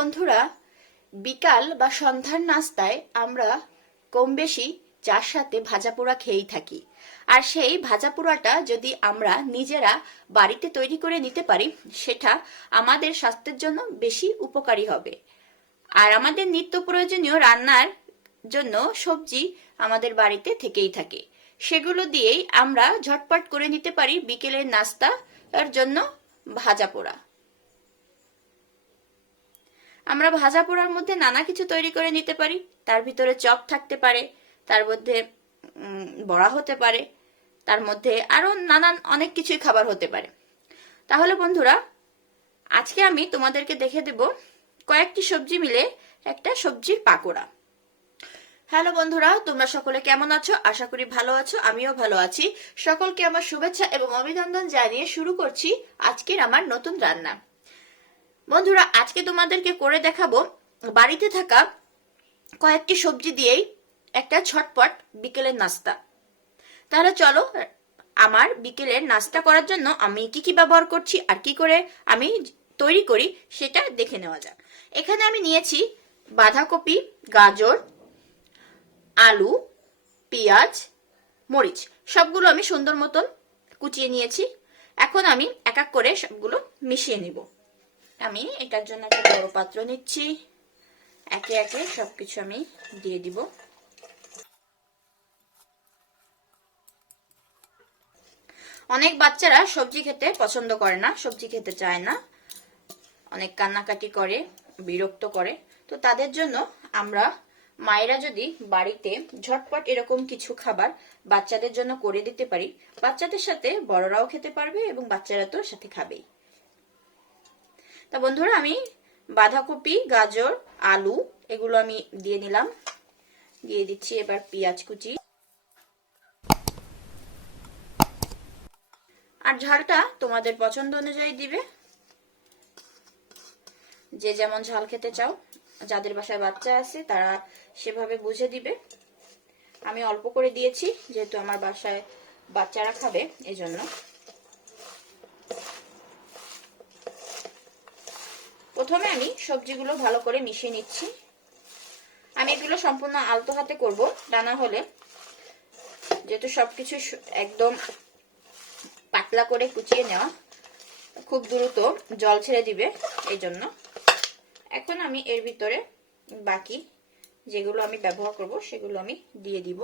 বন্ধুরা, বিকাল বা সন্ধ্যার নাস্তায় আমরা কম বেশি চার সাথে ভাজা পোড়া খেয়েই থাকি। আর সেই ভাজা পোড়াটা যদি আমরা নিজেরা বাড়িতে তৈরি করে নিতে পারি, সেটা আমাদের স্বাস্থ্যের জন্য বেশি উপকারী হবে। আর আমাদের নিত্য প্রয়োজনীয় রান্নার জন্য সবজি আমাদের বাড়িতে থেকেই থাকে, সেগুলো দিয়েই আমরা ঝটপট করে নিতে পারি বিকেলের নাস্তার জন্য ভাজা পোড়া। আমরা ভাজা পোড়ার মধ্যে নানা কিছু তৈরি করে নিতে পারি। তার ভিতরে চপ থাকতে পারে, তার মধ্যে বড়া হতে পারে, তার মধ্যে আরো নানান অনেক কিছুই খাবার হতে পারে। তাহলে বন্ধুরা, আজকে আমি তোমাদেরকে দেখে দেব কয়েকটি সবজি মিলে একটা সবজির পাকোড়া। হ্যালো বন্ধুরা, তোমরা সকলে কেমন আছো? আশা করি ভালো আছো, আমিও ভালো আছি। সকলকে আমার শুভেচ্ছা এবং অভিনন্দন জানিয়ে শুরু করছি আজকের আমার নতুন রান্না। বন্ধুরা, আজকে তোমাদেরকে করে দেখাবো বাড়িতে থাকা কয়েকটি সবজি দিয়েই একটা ঝটপট বিকেলের নাস্তা। তাহলে চলো, আমার বিকেলের নাস্তা করার জন্য আমি কি কি ব্যবহার করছি আর কি করে আমি তৈরি করি সেটা দেখে নেওয়া যাক। এখানে আমি নিয়েছি বাঁধাকপি, গাজর, আলু, পেঁয়াজ, মরিচ, সবগুলো আমি সুন্দর মতন কুচিয়ে নিয়েছি। এখন আমি এক এক করে সবগুলো মিশিয়ে নিব। আমি এটার জন্য একটা বড় পাত্র নিচ্ছি। একে একে সবকিছু আমি দিয়ে দিব। অনেক বাচ্চারা সবজি খেতে পছন্দ করে না, সবজি খেতে চায় না, অনেক কান্নাকাটি করে, বিরক্ত করে। তো তাদের জন্য আমরা মায়েরা যদি বাড়িতে ঝটপট এরকম কিছু খাবার বাচ্চাদের জন্য করে দিতে পারি, বাচ্চাদের সাথে বড়রাও খেতে পারবে এবং বাচ্চারা তো সাথে খাবেই। তা বন্ধুরা, আমি বাঁধাকপি, গাজর, আলু এগুলো আমি দিয়ে নিলাম। দিয়ে দিচ্ছি এবার পেঁয়াজ কুচি। আর ঝালটা তোমাদের পছন্দ অনুযায়ী দিবে, যে যেমন ঝাল খেতে চাও। যাদের বাসায় বাচ্চা আছে তারা সেভাবে বুঝে দিবে। আমি অল্প করে দিয়েছি যেহেতু আমার বাসায় বাচ্চারা খাবে, এজন্য। প্রথমে আমি সবজিগুলো ভালো করে মিশিয়ে নিচ্ছি। আমি এগুলো সম্পূর্ণ আলতো হাতে করব, তা না হলে যেহেতু সবকিছু একদম পাতলা করে কুচিয়ে নেওয়া, খুব দ্রুত জল ছেড়ে দিবে, এই জন্য। এখন আমি এর ভিতরে বাকি যেগুলো আমি ব্যবহার করব সেগুলো আমি দিয়ে দিব।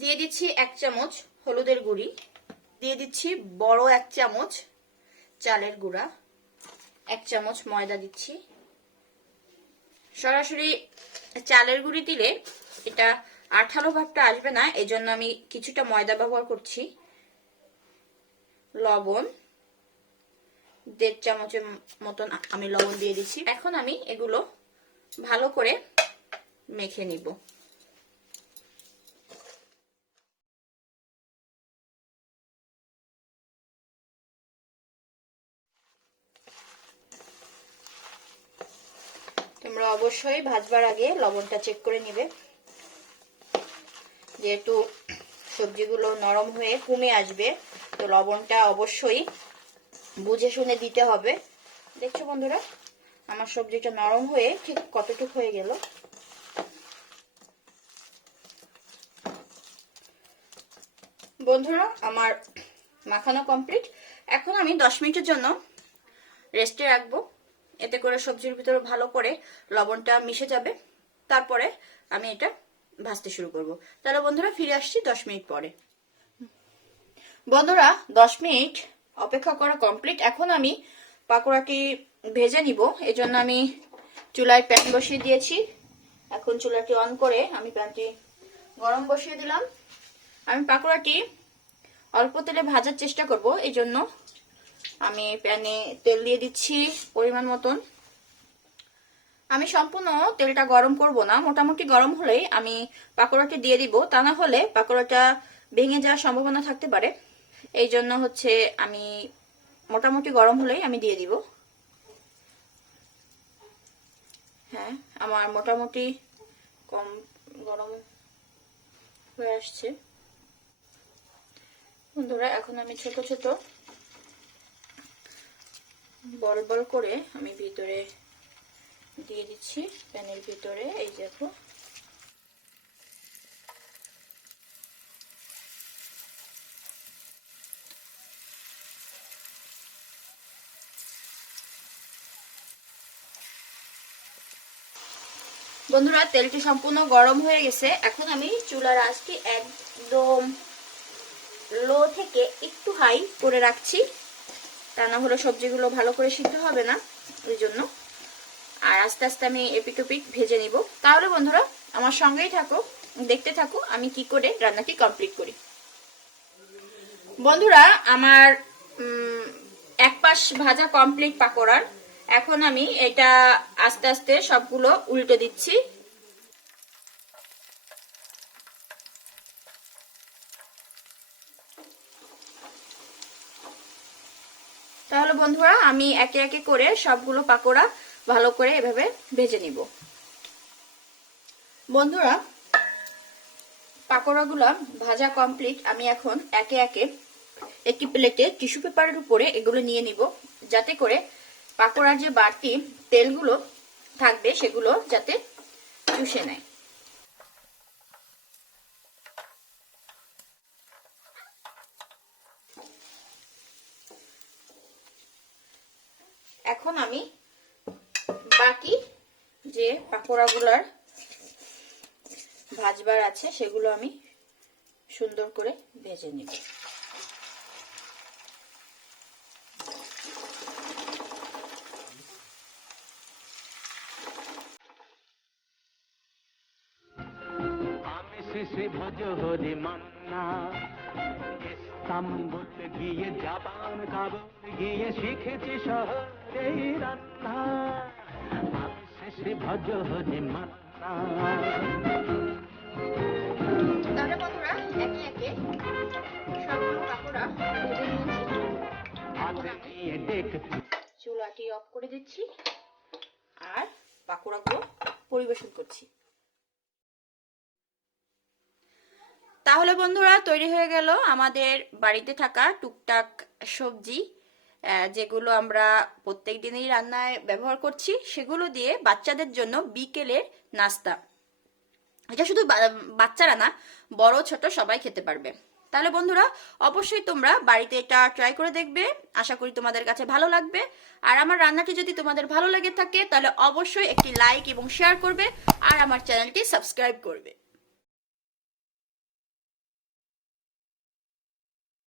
দিয়ে দিচ্ছি 1 চামচ হলুদের গুঁড়ি, দিয়ে দিচ্ছি বড় 1 চামচ চালের গুঁড়া, 1 চামচ ময়দা দিচ্ছি। সরাসরি চালের গুঁড়ি দিলে এটা আঠালো ভাবটা আসবে না, এজন্য আমি কিছুটা ময়দা ব্যবহার করছি। লবণ 1.5 চামচের মতন আমি লবণ দিয়ে দিচ্ছি। এখন আমি এগুলো ভালো করে মেখে নিব। তোমরা অবশ্যই ভাজবার আগে লবণটা চেক করে নিবে, যেহেতু সবজিগুলো নরম হয়ে কমে আসবে, তো লবণটা অবশ্যই বুঝে শুনে দিতে হবে। দেখছো বন্ধুরা, আমার সবজিটা নরম হয়ে ঠিক কতটুকু হয়ে গেল। বন্ধুরা, আমার মাখানো কমপ্লিট। এখন আমি 10 মিনিটের জন্য রেস্টে রাখবো, এতে করে সবজির ভিতরে ভালো করে লবণটা মিশে যাবে। তারপরে আমি এটা ভাজতে শুরু করব। তাহলে বন্ধুরা, ফিরে আসছি 10 মিনিট পরে। বন্ধুরা, 10 মিনিট অপেক্ষা করা কমপ্লিট। এখন আমি পাকোড়াটি ভেজে নিব, এজন্য আমি চুলায় প্যান বসিয়ে দিয়েছি। এখন চুলাটি অন করে আমি প্যানটি গরম বসিয়ে দিলাম। আমি পাকোড়াটি অল্প তেলে ভাজার চেষ্টা করব, এই জন্য আমি প্যানে তেল দিয়ে দিচ্ছি পরিমাণ মতন। আমি সম্পূর্ণ তেলটা গরম করব না, মোটামুটি গরম হলেই আমি পাকোড়াটি দিয়ে দিব, তা না হলে পাকোড়াটা ভেঙে যাওয়ার সম্ভাবনা থাকতে পারে। এই জন্য হচ্ছে আমি মোটামুটি গরম হলেই আমি দিয়ে দিব। হ্যাঁ, আমার মোটামুটি কম গরম হয়ে আসছে। বন্ধুরা, এখন আমি ছোট ছোট বল বল করে আমি ভিতরে দিয়ে দিচ্ছি প্যানের ভিতরে। এই দেখো বন্ধুরা, তেলটি সম্পূর্ণ গরম হয়ে গেছে। এখন আমি চুলার আঁচটি একদম লো থেকে একটু হাই করে রাখছি, তা না হলে সবজিগুলো ভালো করে সিদ্ধ হবে না, ওই জন্য। আর আস্তে আস্তে আমি এপিক ওপিক ভেজে নিব। তাহলে বন্ধুরা আমার সঙ্গেই থাকো, দেখতে থাকো আমি কি করে রান্নাটি কমপ্লিট করি। বন্ধুরা আমার এক পাশ ভাজা কমপ্লিট পাকোড়ার। এখন আমি এটা আস্তে আস্তে সবগুলো উল্টে দিচ্ছি। তাহলে বন্ধুরা আমি একে একে করে সবগুলো পাকোড়া ভালো করে এভাবে ভেজে নিব। বন্ধুরা পাকোড়াগুলো ভাজা কমপ্লিট। আমি এখন একে একে একটি প্লেটে টিস্যু পেপারের উপরে এগুলো নিয়ে নিব, যাতে করে পাকোড়ার যে বাড়তি তেলগুলো থাকবে সেগুলো যাতে চুষে নেয়। এখন আমি বাকি যে পাকোড়াগুলোর ভাজবার আছে সেগুলো আমি সুন্দর করে ভেজে নিব। শ্রী ভজ হরি মান্না, ইস্তাম্বুল গিয়ে জাপান কাবুল গিয়ে শিখেছি শহরেই রান্না। আমি শ্রী ভজ হরি মান্না। তাহলে বন্ধুরা একে একে সবগুলো পাকোড়া ভেজে নিয়েছি। চুলাটি অফ করে দিচ্ছি আর পাকোড়াগুলো পরিবেশন করছি। তাহলে বন্ধুরা তৈরি হয়ে গেল আমাদের বাড়িতে থাকা টুকটাক সবজি, যেগুলো আমরা প্রত্যেক দিনই রান্নায় ব্যবহার করছি। সেগুলো দিয়ে বাচ্চাদের জন্য বিকেলের নাস্তা। এটা শুধু বাচ্চারা না, বড় ছোট সবাই খেতে পারবে। তাহলে বন্ধুরা অবশ্যই তোমরা বাড়িতে এটা ট্রাই করে দেখবে। আশা করি তোমাদের কাছে ভালো লাগবে। আর আমার রান্নাটি যদি তোমাদের ভালো লেগে থাকে তাহলে অবশ্যই একটি লাইক এবং শেয়ার করবে আর আমার চ্যানেলটি সাবস্ক্রাইব করবে।